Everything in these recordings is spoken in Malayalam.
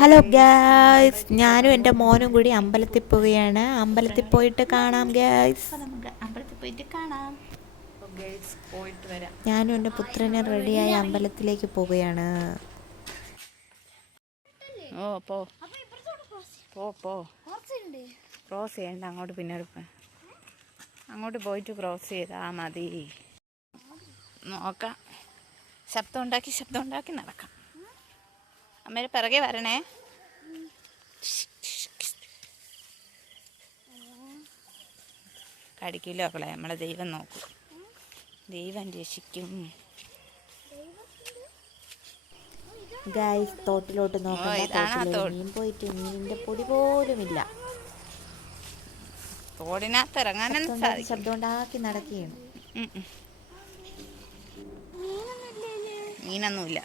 ഹലോ ഗായ്സ്, ഞാനും എൻ്റെ മോനും കൂടി അമ്പലത്തിൽ പോവുകയാണ്. അമ്പലത്തിൽ പോയിട്ട് കാണാം ഗായ്സ്. നമുക്ക് അമ്പലത്തിൽ പോയിട്ട് കാണാം. പോയിട്ട് വരാം. ഞാനും എൻ്റെ പുത്രനും റെഡിയായി അമ്പലത്തിലേക്ക് പോവുകയാണ്. ഓ പോ പോ പോ ക്രോസ് ചെയ്യണ്ട, അങ്ങോട്ട് പിന്നെ അങ്ങോട്ട് പോയിട്ട് ക്രോസ് ചെയ്താ മതി. നോക്കാം, ശബ്ദം ഉണ്ടാക്കി നടക്കാം. അമ്മേടെ പിറകെ വരണേ. കടിക്കില്ല മക്കളെ, നമ്മളെ ദൈവം നോക്കും, ദൈവം രക്ഷിക്കും. ഗായ്സ്, തോട്ടിലോട്ട് നോക്കണ്ട. മീൻ പോയിട്ട് മീനിന്റെ പൊടി പോലുമില്ല. തോടിനകത്ത് ഇറങ്ങാനൊന്നും സാധിക്കും. ശബ്ദം ഉണ്ടാക്കി നടക്കുകയാണ്. മീനൊന്നുമില്ല.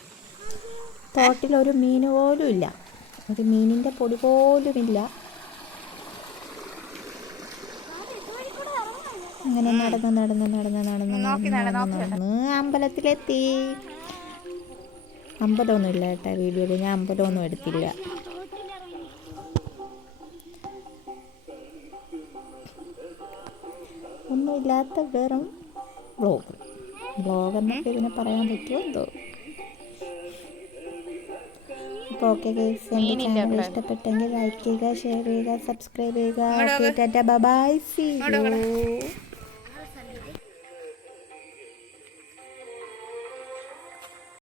തോട്ടിലൊരു മീൻ പോലും ഇല്ല. ഒരു മീനിന്റെ പൊടി പോലുമില്ല. അങ്ങനെ നടന്ന് അമ്പലത്തിലെത്തി. അമ്പലമൊന്നും ഇല്ല കേട്ടോ വീഡിയോയിൽ. ഞാൻ അമ്പലമൊന്നും എടുത്തില്ല. ഒന്നുമില്ലാത്ത വെറും വ്ളോഗ് എന്നൊക്കെ ഇതിനെ പറയാൻ പറ്റുമോ എന്തോ. അപ്പോൾ ഓക്കെ ഗൈസ്, എൻ്റെ ചാനൽ ഇഷ്ടപ്പെട്ടെങ്കിൽ ലൈക്ക് ചെയ്യുക, ഷെയർ ചെയ്യുക, സബ്സ്ക്രൈബ് ചെയ്യുക. Okay, tata, bye, see U.